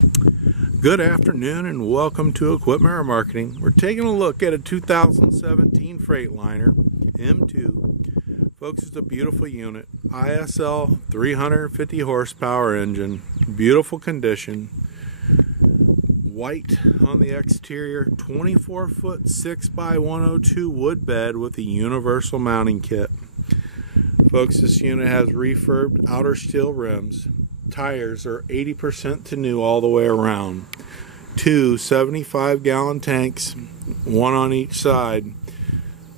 Good afternoon and welcome to Equipment Marketing. We're taking a look at a 2017 Freightliner M2. Folks, it's a beautiful unit. ISL 350 horsepower engine, beautiful condition. White on the exterior, 24-foot 6x102 wood bed with a universal mounting kit. Folks, this unit has refurbed outer steel rims. Tires are 80% to new all the way around. Two 75-gallon tanks, one on each side.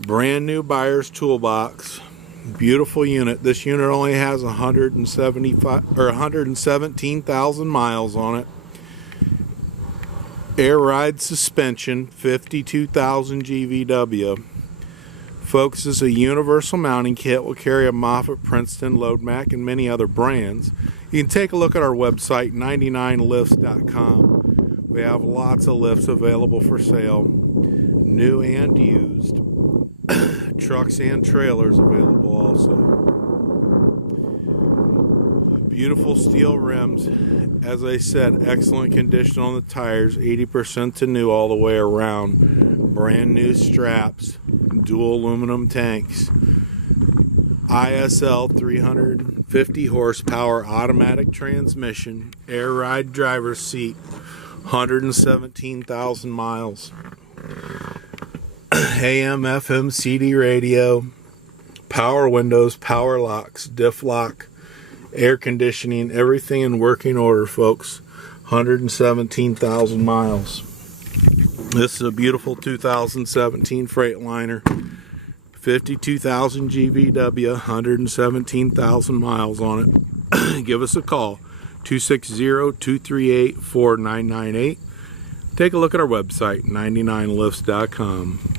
Brand new buyer's toolbox. Beautiful unit. This unit only has 117,000 miles on it. Air ride suspension, 52,000 GVW. Folks, this is a universal mounting kit. Will carry a Moffett, Princeton, Loadmac, and many other brands. You can take a look at our website, 99lifts.com. We have lots of lifts available for sale, new and used. Trucks and trailers available also. Beautiful steel rims. As I said, excellent condition on the tires, 80% to new all the way around. Brand new straps, dual aluminum tanks. ISL 350 horsepower automatic transmission, air ride driver's seat, 117,000 miles. AM, FM, CD radio, power windows, power locks, diff lock, air conditioning, everything in working order, folks. 117,000 miles. This is a beautiful 2017 Freightliner. 52,000 GVW, 117,000 miles on it. Give us a call, 260-238-4998. Take a look at our website, 99lifts.com.